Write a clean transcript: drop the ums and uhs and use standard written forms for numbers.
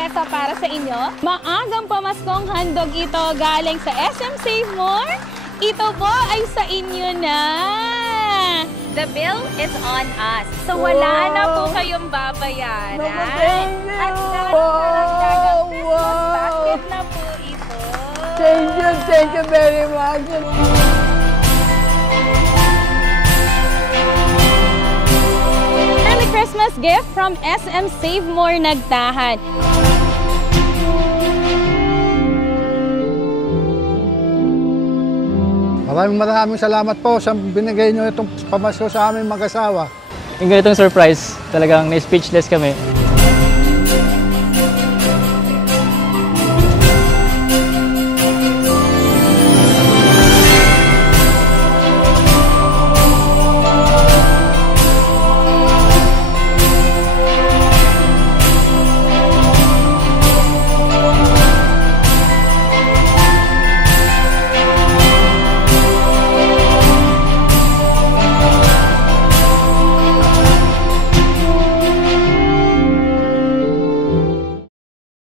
sorpresa para sa inyo. Maagang pamaskong handog ito galing sa SM Save More. Ito po ay sa inyo na. The bill is on us. So wala na po kayong babayaran. At karagdagang Christmas basket na po ito. Thank you very much. Early Christmas gift from SM Save More Nagtahan. Maraming salamat po sa binigay nyo itong pamasko sa aming mag-asawa. Yung ganitong surprise, talagang na-speechless kami.